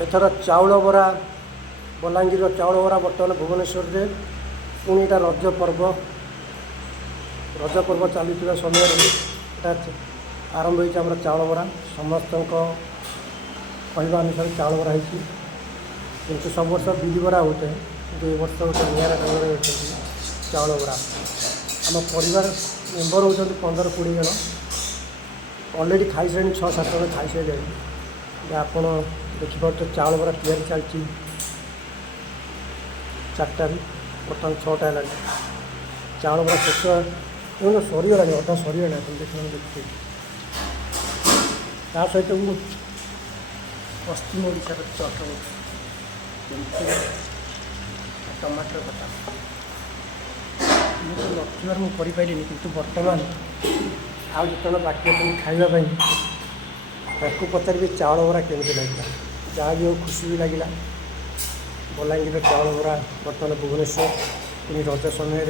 एथर चाउल बरा बलांगीर चाउल बरा बर्तमान भुवनेश्वर में पुणी एटा रज पर्व चली समय आरंभ हो चाउल बरा समस्त कहवा अनुसार चाउल बरा किंतु सब वर्ष बिरी बरा होते हैं कि वर्ष गोटे निरा ढंग चाउल बरा आम परिवार मेम्बर होती 15-20 जन अलरेडी खाई सारे 6-7 जन खाई सारे आपड़ देखिए चाउल बरा तैयारी चलती 4टारू बर्तमान 6टा है चाउल बरा शेष सरीगला अधा सरीगला देखिए ता सहित पश्चिम ओडिशार चटनी टमाटर खटा नथार मुझे किंतु बर्तमान आउ जो बाकी अच्छे खावाई पचारि चाउल बरा केमी लगे जहाँ भी हो खुशी भी लगे बलांगीर चाउल बरा बर्तमान भुवनेश्वर पुणी रज समय